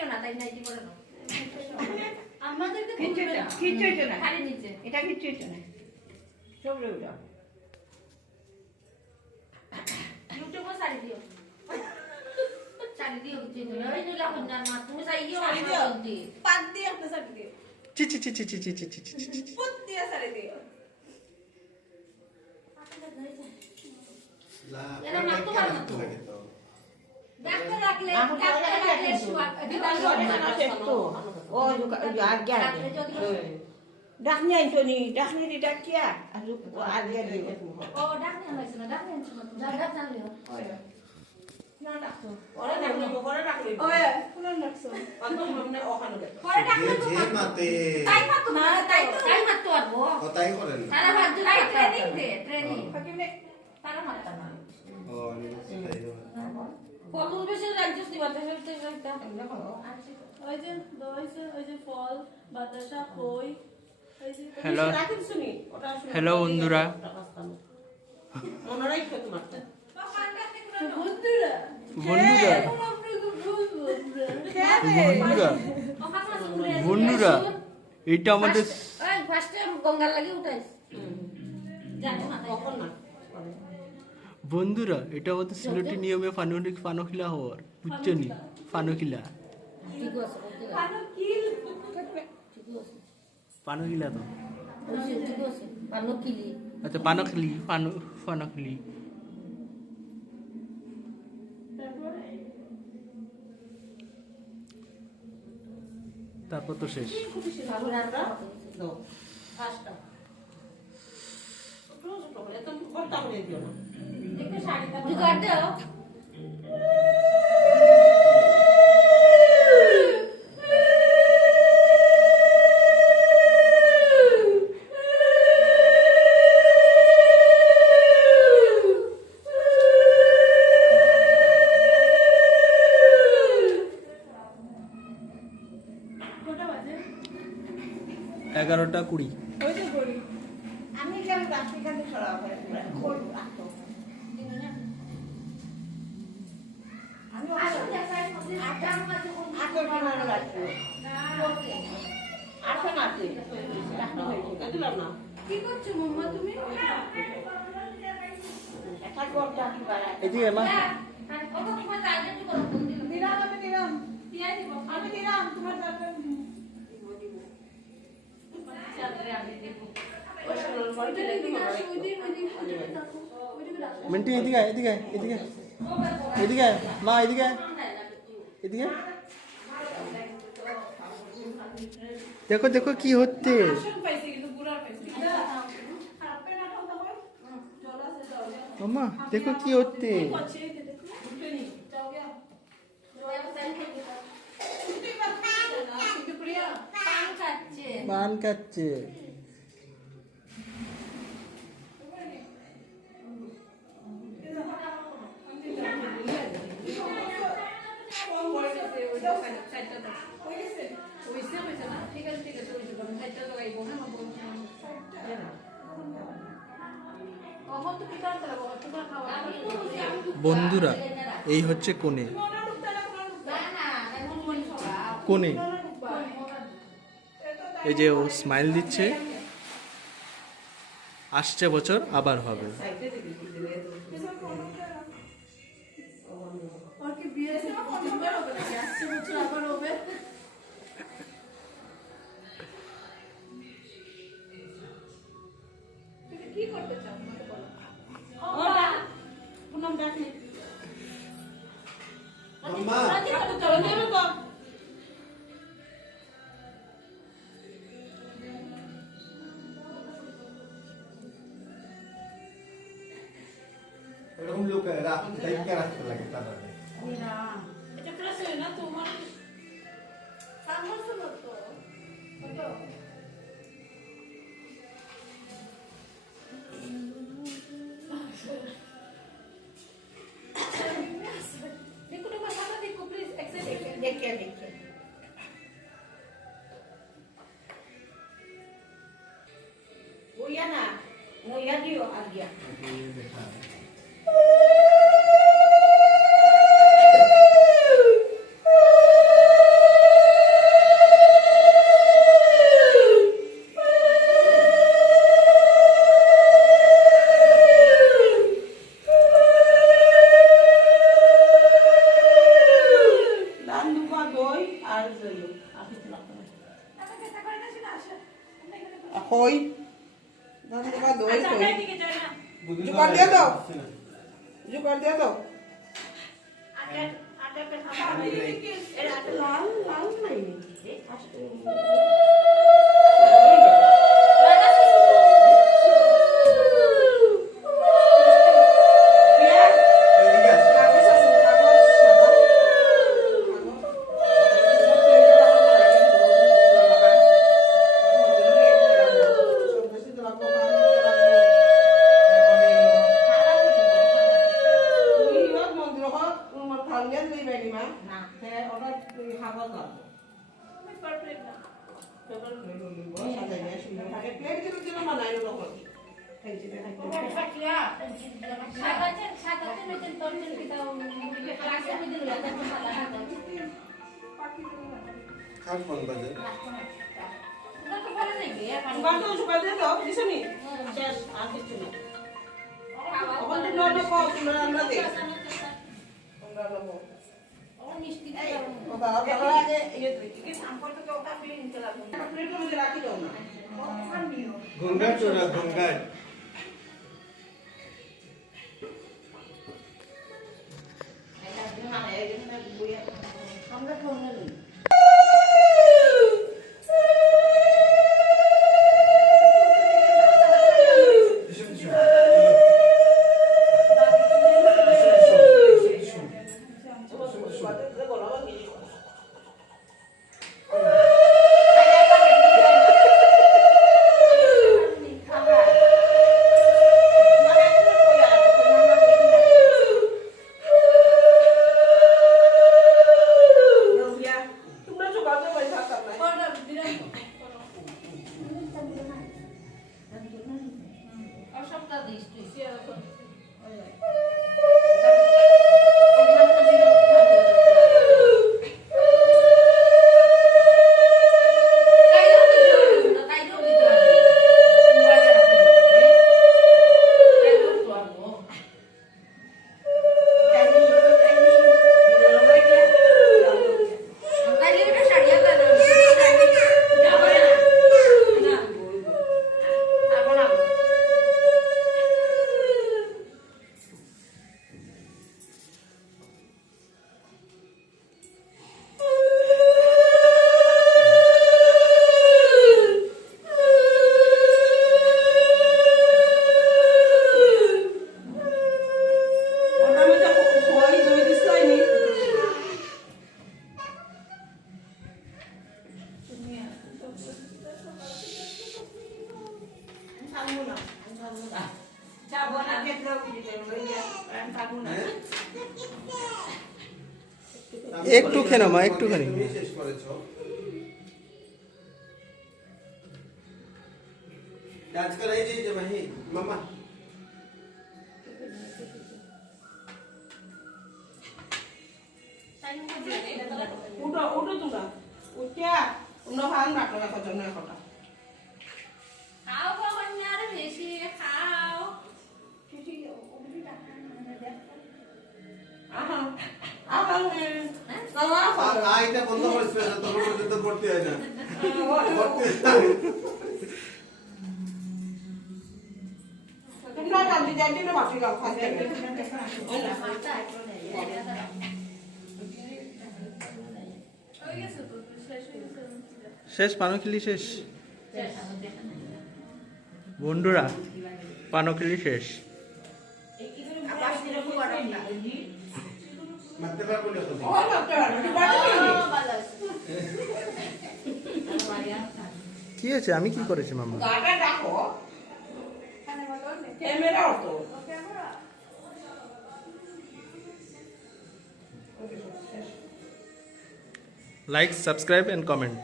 চাইলো না তাই নাইটি পরে নাও আমাদেরকে কিচ্ছু হইতো না খালি নিচে এটা কিচ্ছু হইতো না সব রইলো ইউটিউবে শাড়ি দিও শাড়ি দিও কিছু না ওই নিলা কন্যার মা তুমি শাড়ি দিও পাত দিয়ে একটা শাড়ি দিও চি চি চি চি চি চি চি চি চি পুত দিয়ে শাড়ি দিও এরা না তো ভালো তো ডাক্তার রাখলে শুয়া তো ও আর গিয়া ডাকনি আইতনি ডাকনি দি ডাকিয়া আর গিয়া দি ও ডাক্তার হইছে না ডাক্তার হইছে না ডাক্তার জানলিও না ডাকতো ওরা ডাকলি ওরা ডাকলি ওই কোন ডাকছো অত মনে ওখানে গেল পরে ডাক্তার তো মাতে তাই মাতো না তাই মাতো আরবো তাই করেন তারা হাত ধরে ট্রেনিং দে ট্রেনিং হাকিমে তারা মারতা না ও নিশ্চয়ই কত বেশি রাজ্য দিবাতে হইতে হইতা ওই যে দইছে ওই যে ফল বাতাসা কই ওই যে হ্যালো রাখিস শুনি ওটা হ্যালো বন্ধুরা মনে রাখো তোমার বন্ধুরা বন্ধুরা বন্ধুরা বন্ধুরা এটা আমাদের ওই ফার্স্টে গঙ্গার লাগি উঠাইছ জানো না কখন না বন্ধুরা এটা আমাদের সিলেটি নিয়মে ফানখিলা হওয়ার বুঝছো নি ফানখিলা ঠিক আছে কানো কিল ঠিক আছে ফানখিলা তো ওই ঠিক আছে পানো কিলি আচ্ছা ফানখিলি তারপর তো শেষ দাও ফাস্টটা রোজ তো এত বড়টা করে দিও না দেখো শাড়িটা জুগাড় দাও কোটা বাজে 11:20 ওই যে গড়ি আমি কেন রাখি কেন ছড়া করে খোল রাখতো আমি আটো কিনারে রাখতো আটো নাতে রাখতো হয়েছে দিলাম না কি করছো মাম্মা তুমি একটা গড়টা কি বাড়ায় এদিকে মা ওটা তোমার টার্গেট করো কোন দিন দিলাম আমি দিলাম টিয়াই দিব আমি দিলাম তোমার দরকার চাদরে আমি দেব ওই শুনুন বড় দিলে কি মনে রাখো মিন্টি এদিকে আয়, এদিকে আয়, এদিকে আয়। এদিকে আয়, মা এদিকে আয়। এদিকে আয়। দেখো দেখো কি হচ্ছে পাইছি কিন্তু বুড়ার পাইছি আপে না খাও তবে জল আছে যাও মামা দেখো কি হচ্ছে আছে দেখো উঠেনি যাও গিয়া কিন্তু প্রিয়া পান খাচ্ছে পান খাচ্ছে ফোন করে দিতে ওই সাইডটা দাও হইছে হইছে না ঠিক আছে হইছে আমি সাইডটা লাগাইব না তো পিটার দেবো তোমার খাওয়া বন্ধুরা এই হচ্ছে কোণে না না এমন মন ছড়া কোণে এই যে ও স্মাইল দিচ্ছে আসছে বছর আবার হবে সাইডে দিবি দিলে और कि बीए से दिसंबर হবে নাকি আসছে বছর আবার হবে তুমি কি করতে চাও আমাকে বলো ওটা পুনম ডাকলি মাম্মা চলো দেবো তো এরকম লোক রাখতে লাগে তারা না এটা ক্লাস হয় না তোমার সামনে তো কত देखो तो मसाला देखो प्लीज एक्सेप्ट দেখে দেখে ওইয়া না ওইয়া দিও আজ্ঞা হই দাদা বা দই আচ্ছা হই এদিকে যাই না বুদ্ধি জোগাড় দিয়ে দাও। আসছে না। জোগাড় দিয়ে দাও আটাটা খাওয়া এর আটা লাল লাল নাই নাকি এদিকে আসছে। কাগজ আছে কাগজ সাদা সাদাতে মেতেন তরজন কিতাও ক্লাসে মেতেন লতা মশলা কার ফোন বাজে? না তো বলে নাই গে এখন ও মিষ্টি ঘুঙ্গাট চোরা ঘুঙ্গাট। আমরা ফোন লই সপ্তাহ দিস তুই একটু খেয়ে নাও মা, একটুখানি। তুমি শেষ করেছো। আজকাল এই যে মাহি মামা উঠো উঠো তোমরা উঠিয়া তোমরা ভান রাখো রাখো জন্য একটা খাও বাবা আর বেশি খাও আহা আহা আহা আইটা বন্ধ করেছিল না, তখন পর্যন্ত পড়তে হয় না। পড়তে হয়। তোমরা গান্ধী যাইতে না বাকি গাও খাইতে শেষ পানখিলি শেষ বন্ধুরা, পানখিলি শেষ। মারতে পারবো না তো। ও বাচ্চা কি হয়েছে? আমি কি করেছি মামা? গাটা রাখো camera auto like, subscribe and comment.